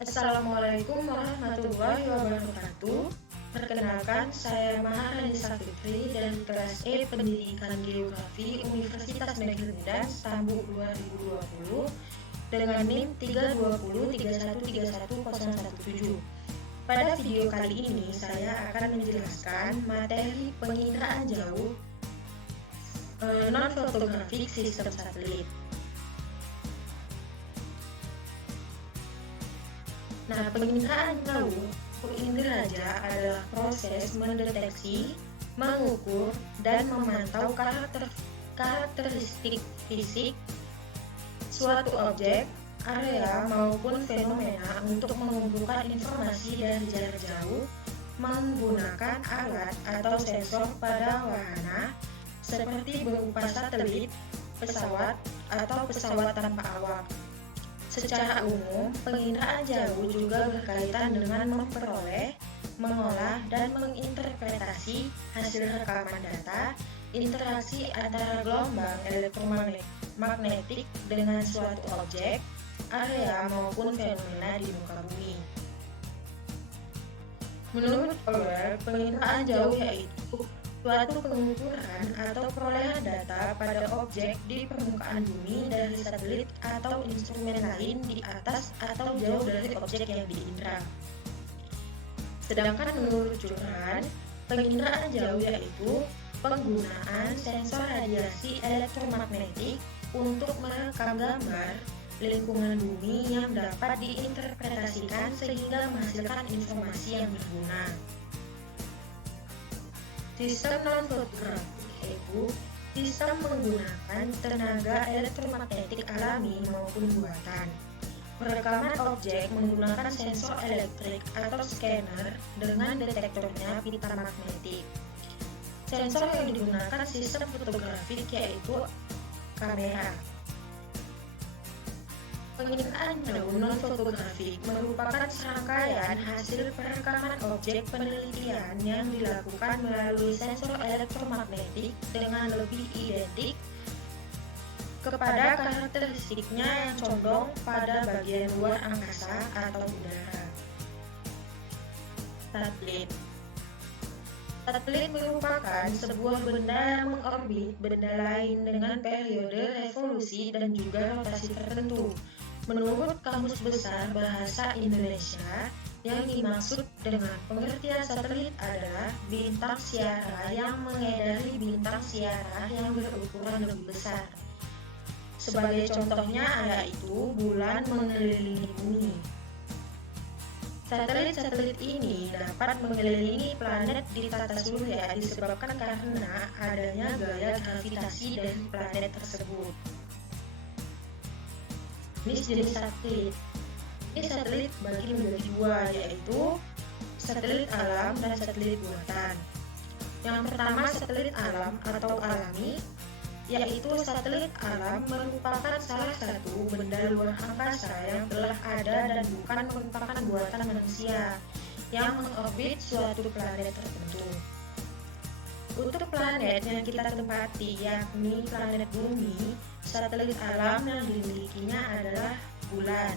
Assalamualaikum warahmatullahi wabarakatuh. Perkenalkan, saya Maharani Fitri dari kelas E Pendidikan Geografi Universitas Negeri Medan, Tambuk 2020 dengan NIM 32031310117. Pada video kali ini saya akan menjelaskan materi penginderaan jauh non-fotografik sistem satelit. Nah, penginderaan jauh inderaja adalah proses mendeteksi, mengukur, dan memantau karakteristik fisik suatu objek, area, maupun fenomena untuk mengumpulkan informasi dari jarak jauh menggunakan alat atau sensor pada wahana seperti berupa satelit, pesawat, atau pesawat tanpa awak. Secara umum, penginderaan jauh juga berkaitan dengan memperoleh, mengolah, dan menginterpretasi hasil rekaman data, interaksi antara gelombang elektromagnetik dengan suatu objek, area, maupun fenomena di muka bumi. Menurut Orwell, penginderaan jauh yaitu suatu pengukuran atau perolehan data pada objek di permukaan bumi dari satelit atau instrumen lain di atas atau jauh dari objek yang diindra. Sedangkan menurut Curran, penginderaan jauh yaitu penggunaan sensor radiasi elektromagnetik untuk merekam gambar lingkungan bumi yang dapat diinterpretasikan sehingga menghasilkan informasi yang berguna. Sistem non-fotografik yaitu sistem menggunakan tenaga elektromagnetik alami maupun buatan. Perekaman objek menggunakan sensor elektrik atau scanner dengan detektornya pita magnetik. Sensor yang digunakan sistem fotografik yaitu kamera. Penginderaan jauh non-fotografik merupakan serangkaian hasil perekaman objek penelitian yang dilakukan melalui sensor elektromagnetik dengan lebih identik kepada karakteristiknya yang condong pada bagian luar angkasa atau udara. Satelit merupakan sebuah benda yang mengorbit benda lain dengan periode revolusi dan juga rotasi tertentu. Menurut Kamus Besar Bahasa Indonesia, yang dimaksud dengan pengertian satelit adalah bintang siara yang mengedari bintang siara yang berukuran lebih besar. Sebagai contohnya yaitu bulan mengelilingi bumi. Satelit-satelit ini dapat mengelilingi planet di tata surya disebabkan karena adanya gaya gravitasi dari planet tersebut. Jenis satelit. Ini satelit bagi menjadi dua, yaitu satelit alam dan satelit buatan. Yang pertama, satelit alam atau alami, yaitu satelit alam merupakan salah satu benda luar angkasa yang telah ada dan bukan merupakan buatan manusia yang mengorbit suatu planet tertentu. Untuk planet yang kita tempati, yakni planet bumi, satelit alam yang dimilikinya adalah bulan.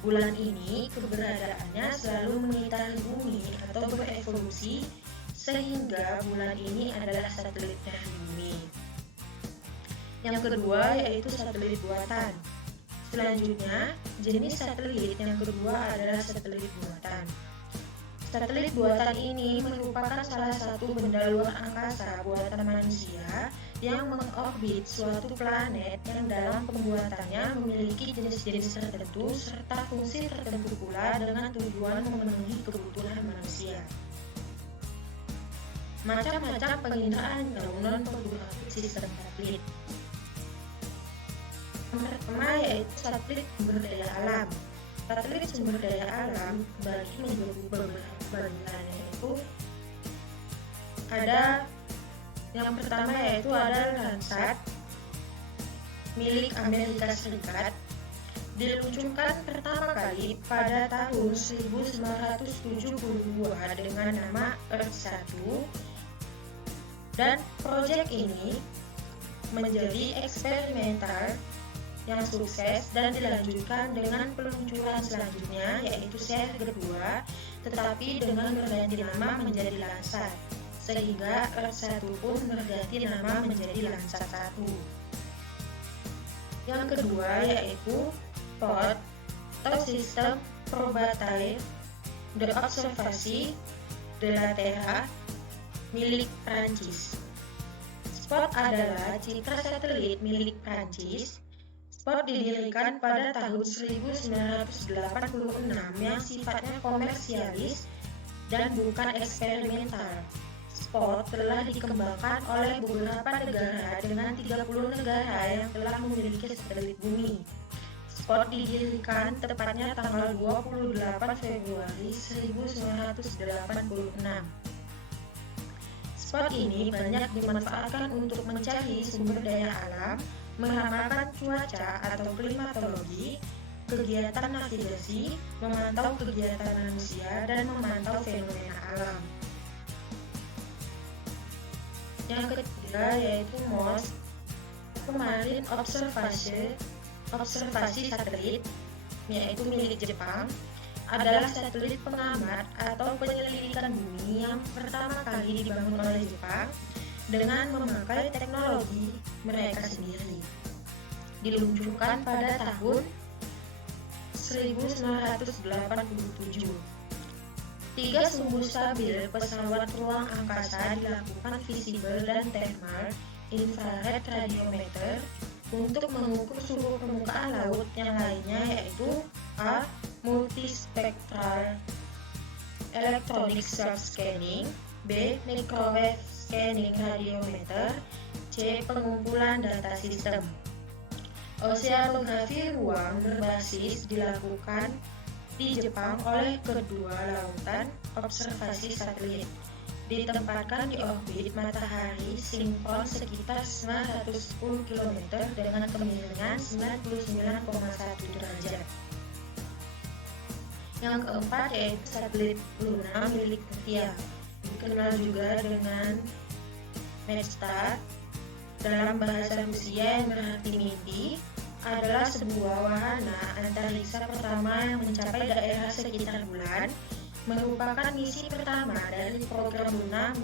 Bulan ini keberadaannya selalu mengitari bumi atau berevolusi sehingga bulan ini adalah satelit dari bumi. Yang kedua yaitu satelit buatan. Selanjutnya, jenis satelit yang kedua adalah satelit buatan. Satelit buatan ini merupakan salah satu benda luar angkasa buatan manusia yang mengorbit suatu planet yang dalam pembuatannya memiliki jenis-jenis tertentu serta fungsi tertentu pula dengan tujuan memenuhi kebutuhan manusia. Macam-macam penginderaan jauh non-fotografik sistem satelit. Yang pertama yaitu satelit sumber daya alam. Satelit sumber daya alam bagi menjadi bagian yaitu ada yang pertama yaitu ada Landsat milik Amerika Serikat, diluncurkan pertama kali pada tahun 1972 dengan nama Earth-1, dan proyek ini menjadi eksperimental yang sukses dan dilanjutkan dengan peluncuran selanjutnya, yaitu share kedua, tetapi dengan berganti nama menjadi Landsat, sehingga Earth 1 pun berganti nama menjadi Landsat 1. Yang kedua yaitu POD atau Sistem Probataire d'Observation de la Terre milik Prancis. SPOT adalah citra satelit milik Prancis. SPOT didirikan pada tahun 1986 yang sifatnya komersialis dan bukan eksperimental. SPOT telah dikembangkan oleh beberapa negara dengan 30 negara yang telah memiliki satelit bumi. SPOT didirikan tepatnya tanggal 28 Februari 1986. SPOT ini banyak dimanfaatkan untuk mencari sumber daya alam, meramalkan cuaca atau klimatologi, kegiatan navigasi, memantau kegiatan manusia, dan memantau fenomena alam. Yang ketiga yaitu MOST, Marine Observasi Satelit, yaitu milik Jepang, adalah satelit pengamat atau penyelidikan bumi yang pertama kali dibangun oleh Jepang dengan memakai teknologi mereka sendiri. Diluncurkan pada tahun 1987. 3 sumbu stabil pesawat ruang angkasa dilakukan visible dan thermal infrared radiometer untuk mengukur suhu permukaan laut yang lainnya, yaitu A. Multispectral Electronic Surface Scanning, B. Microwave Scanning Radiometer, C. Pengumpulan data sistem. Oseanografi ruang berbasis dilakukan di Jepang oleh kedua lautan observasi satelit. Ditempatkan di orbit matahari sinkron sekitar 910 km dengan kemiringan 99,1 derajat. Yang keempat yaitu satelit Luna milik Rusia, dikenal juga dengan Medstar dalam bahasa Rusia yang berarti mimpi, adalah sebuah wahana antariksa pertama yang mencapai daerah sekitar bulan, merupakan misi pertama dari program Luna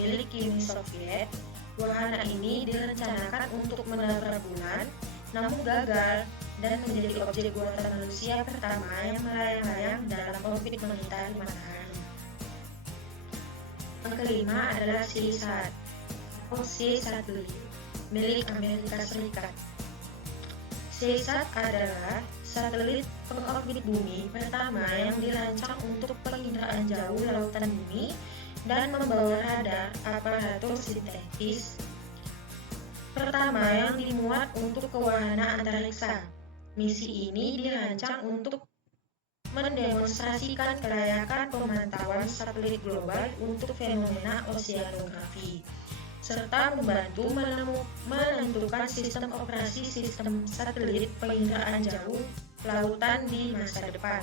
milik Uni Soviet. Wahana ini direncanakan untuk menabrak bulan, namun gagal dan menjadi objek buatan manusia pertama yang melayang-layang dalam orbit mengitari matahari. Yang kelima adalah CSAT atau C Satelit milik Amerika Serikat. CSAT adalah satelit pengorbit bumi pertama yang dirancang untuk penginderaan jauh lautan bumi dan membawa radar aparatur sintetis pertama yang dimuat untuk ke wahana antariksa. Misi ini dirancang untuk mendemonstrasikan kelayakan pemantauan satelit global untuk fenomena oseanografi, serta membantu menentukan sistem operasi sistem satelit penginderaan jauh lautan di masa depan.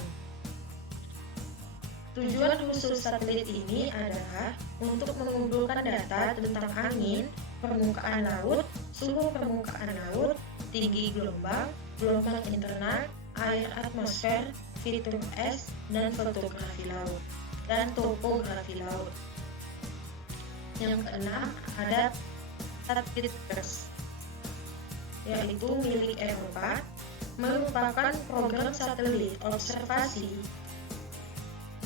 Tujuan khusus satelit ini adalah untuk mengumpulkan data tentang angin, permukaan laut, suhu permukaan laut, tinggi gelombang, gelombang internal, air atmosfer, fitur es, dan fotografi laut, dan topografi laut. Yang keenam ada satelit TERS, yaitu milik Eropa, merupakan program satelit observasi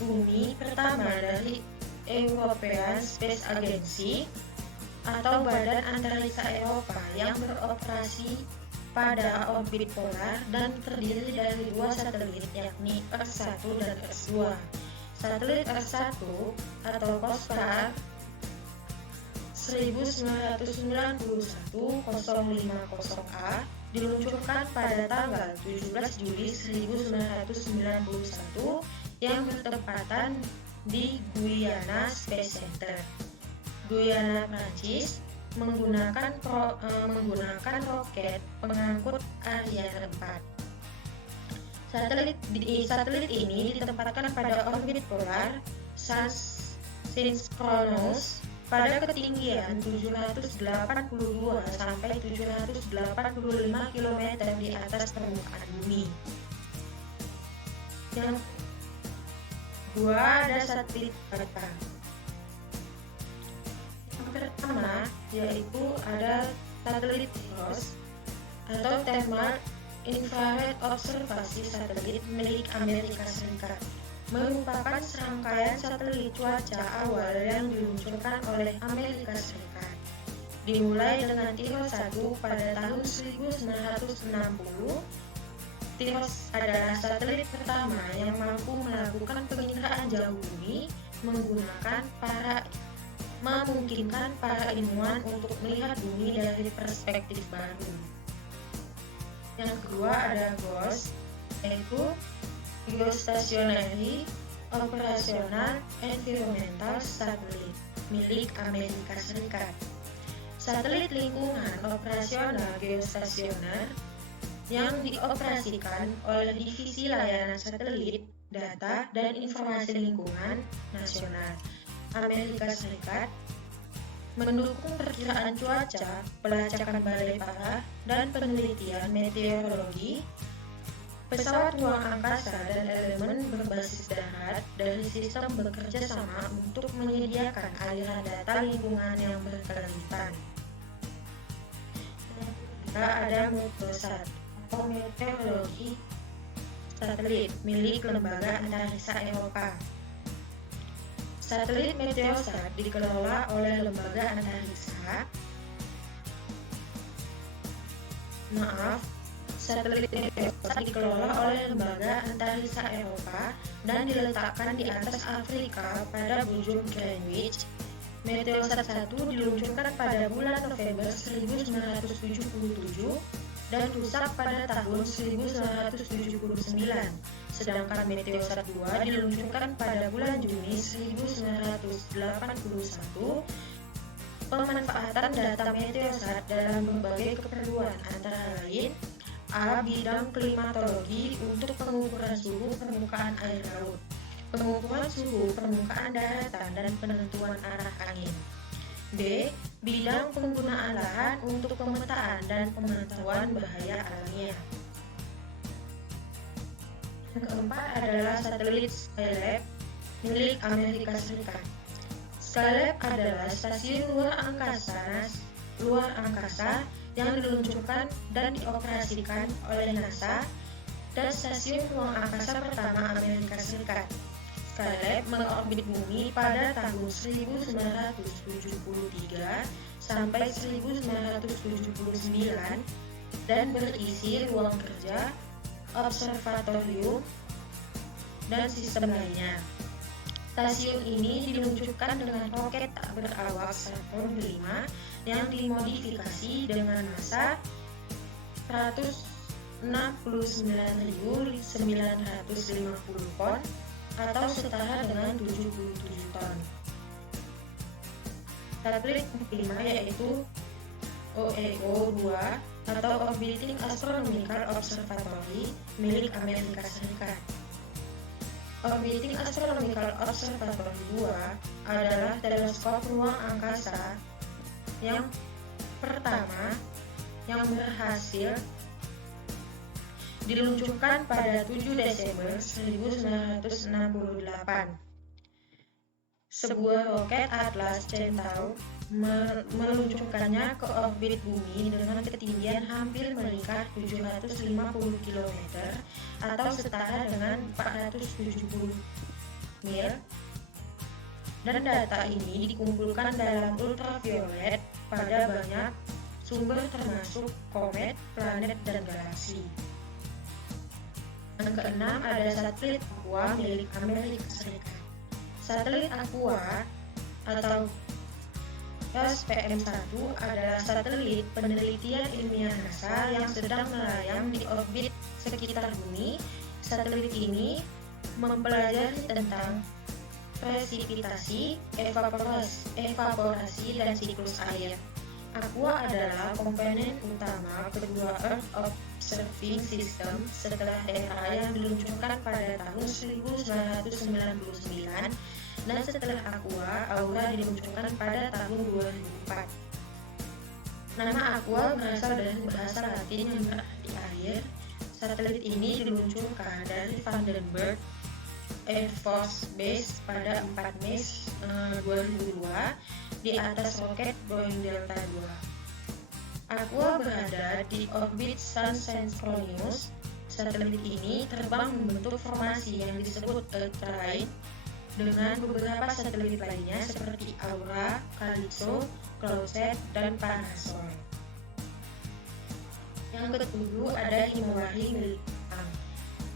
bumi pertama dari European Space Agency atau Badan Antariksa Eropa yang beroperasi pada orbit polar dan terdiri dari 2 satelit, yakni Earth 1 dan Earth 2. Satelit Earth 1 atau COSPAR 1991-050A diluncurkan pada tanggal 17 Juli 1991 yang bertepatan di Guyana Space Center, Guyana, Prancis, menggunakan roket pengangkut Ariane 4. Satelit ini ditempatkan pada orbit polar synchronous pada ketinggian 782 sampai 785 km di atas permukaan bumi. Yang kedua ada satelit Barca. Yang pertama yaitu ada satelit TIROS atau Thermal Infrared Observasi Satelit milik Amerika Serikat, merupakan serangkaian satelit cuaca awal yang diluncurkan oleh Amerika Serikat. Dimulai dengan TIROS 1 pada tahun 1960. TIROS adalah satelit pertama yang mampu melakukan penginderaan jauh bumi memungkinkan para ilmuwan untuk melihat bumi dari perspektif baru. Yang kedua ada GOES, yaitu Geostationary Operational Environmental Satellite milik Amerika Serikat. Satelit lingkungan operasional geostasioner yang dioperasikan oleh Divisi Layanan Satelit, Data, dan Informasi Lingkungan Nasional Amerika Serikat, mendukung perkiraan cuaca, pelacakan badai parah, dan penelitian meteorologi, pesawat ruang angkasa, dan elemen berbasis darat dari sistem bekerja sama untuk menyediakan aliran data lingkungan yang berkelanjutan. Kita ada Meteosat atau meteorologi satelit milik Lembaga Antariksa Eropa. Satelit Meteosat dikelola oleh Lembaga Antariksa. Satelit Meteosat dikelola oleh Lembaga Antariksa Eropa dan diletakkan di atas Afrika pada bujur Greenwich. Meteosat 1 diluncurkan pada bulan November 1977 dan rusak pada tahun 1979. Sedangkan Meteosat 2 diluncurkan pada bulan Juni 1981. Pemanfaatan data Meteosat dalam berbagai keperluan antara lain: A. Bidang klimatologi untuk pengukuran suhu permukaan air laut, pengukuran suhu permukaan daratan dan penentuan arah angin. B. Bidang penggunaan lahan untuk pemetaan dan pemantauan bahaya alamiah. Yang keempat adalah satelit Skylab milik Amerika Serikat. Skylab adalah stasiun luar angkasa yang diluncurkan dan dioperasikan oleh NASA dan stasiun ruang angkasa pertama Amerika Serikat. Skylab mengorbit bumi pada tahun 1973 sampai 1979 dan berisi ruang kerja, observatorium, dan sistem lainnya. Stasiun ini diluncurkan dengan roket tak berawak Saturn V yang dimodifikasi dengan massa 169.950 pon atau setara dengan 77 ton. Satelit kelima yaitu OEO-2 atau Orbiting Astronomical Observatory milik Amerika Serikat. Orbiting Astronomical Observatory 2 adalah teleskop ruang angkasa yang pertama yang berhasil diluncurkan pada 7 Desember 1968. Sebuah roket Atlas Centaur meluncurkannya ke orbit bumi dengan ketinggian hampir meningkat 750 km atau setara dengan 470 mil, dan data ini dikumpulkan dalam ultraviolet pada banyak sumber termasuk komet, planet, dan galaksi. Yang keenam ada satelit Aqua milik Amerika Serikat. Satelit Aqua atau SPM-1 adalah satelit penelitian ilmiah NASA yang sedang melayang di orbit sekitar bumi. Satelit ini mempelajari tentang presipitasi, evaporasi, dan siklus air. Aqua adalah komponen utama kedua Earth Observing System setelah ERA yang diluncurkan pada tahun 1999 dan setelah Aqua, Aura diluncurkan pada tahun 2004. Nama Aqua berasal dari bahasa Latin yang berarti air. Satelit ini diluncurkan dari Vandenberg Air Force Base pada 4 Mei 2002 di atas roket Boeing Delta II. Aqua berada di orbit Sun Synchronous. Satelit ini terbang membentuk formasi yang disebut a trine dengan beberapa satelit lainnya seperti Aura, Calypso, Cloudsat, dan Parasol. Yang ketujuh ada Himawari milik Jepang.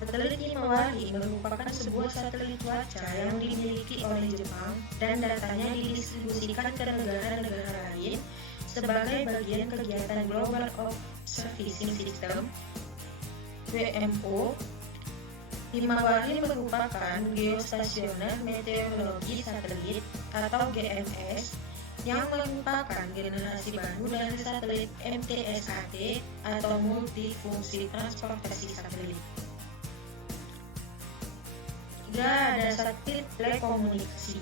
Satelit Himawari merupakan sebuah satelit cuaca yang dimiliki oleh Jepang dan datanya didistribusikan ke negara-negara lain sebagai bagian kegiatan Global Observation System (WMO). Himawari merupakan geostasioner meteorologi satelit atau GMS yang merupakan generasi baru dari satelit MTSAT atau multifungsi transportasi satelit. Juga ada satelit telekomunikasi.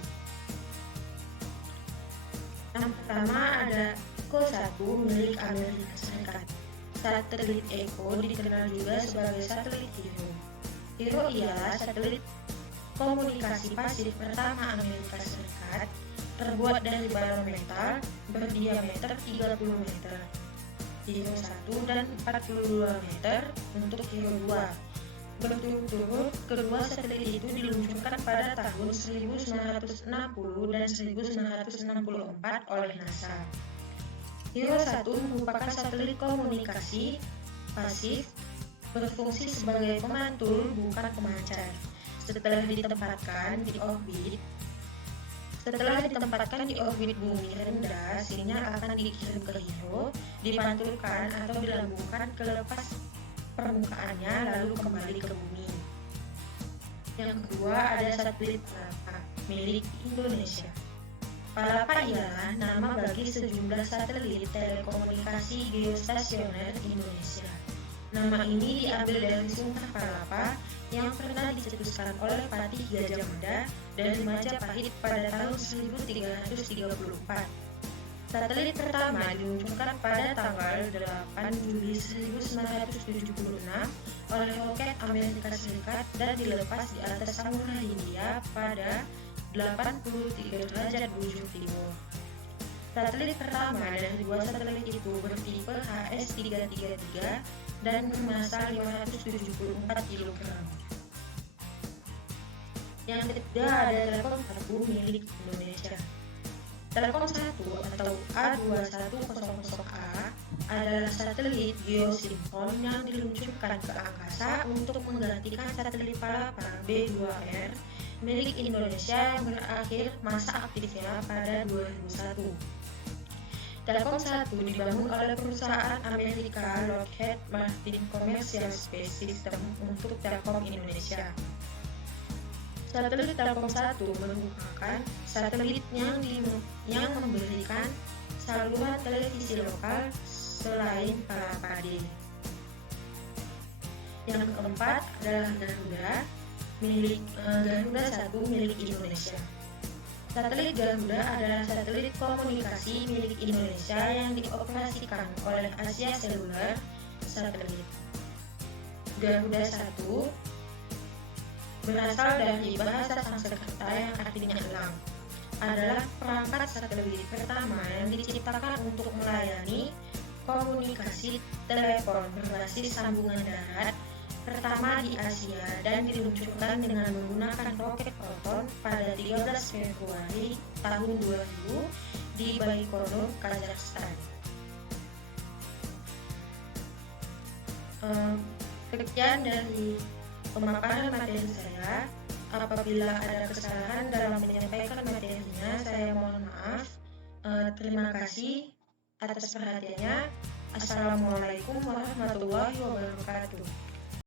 Yang pertama ada ECHO 1 milik Amerika Serikat. Satelit ECHO dikenal juga sebagai satelit Hero. Hero ialah satelit komunikasi pasif pertama Amerika Serikat, terbuat dari balon metal berdiameter 30 meter, Hero 1 dan 42 meter untuk Hero 2. Berturut-turut, kedua satelit itu diluncurkan pada tahun 1960 dan 1964 oleh NASA. Hero 1 merupakan satelit komunikasi pasif berfungsi sebagai pemantul bukan pemancar. Setelah ditempatkan di orbit bumi rendah, sinyal akan dikirim ke Hero, dipantulkan atau dilambungkan ke lepas permukaannya lalu kembali ke bumi. Yang kedua ada satelit Palapa milik Indonesia. Palapa ialah nama bagi sejumlah satelit telekomunikasi geostasioner Indonesia. Nama ini diambil dari Sumpah Palapa yang pernah dicetuskan oleh Patih Gajah Mada dari Majapahit pada tahun 1334. Satelit pertama diluncurkan pada tanggal 8 Juli 1976 oleh roket Amerika Serikat dan dilepas di atas Samudra Hindia pada 83 derajat bujur timur. Satelit pertama dari dua satelit itu bertipe HS-333 dan bermassa 574 kg. Yang ketiga ada Telkom 1 milik Indonesia. Telkom 1 atau A2100A adalah satelit geosinkron yang diluncurkan ke angkasa untuk menggantikan satelit Palapa B2R milik Indonesia yang berakhir masa aktifnya pada 2001. Telkom 1 dibangun oleh perusahaan Amerika Lockheed Martin Commercial Space System untuk Telkom Indonesia. Satelit Telkom 1 merupakan satelit yang memberikan saluran televisi lokal selain Palapa D. Yang keempat adalah Garuda 1 milik Indonesia. Satelit Garuda adalah satelit komunikasi milik Indonesia yang dioperasikan oleh Asia Cellular Satelit. Garuda 1 berasal dari bahasa Sanskerta yang artinya elang. Adalah perangkat satelit pertama yang diciptakan untuk melayani komunikasi telepon berbasis sambungan darat pertama di Asia dan diluncurkan dengan menggunakan roket Proton pada 13 Februari tahun 2000 di Baikonur, Kazakhstan. Sekian dari pemaparan materi saya. Apabila ada kesalahan dalam menyampaikan materinya, saya mohon maaf. Terima kasih atas perhatiannya. Assalamualaikum warahmatullahi wabarakatuh.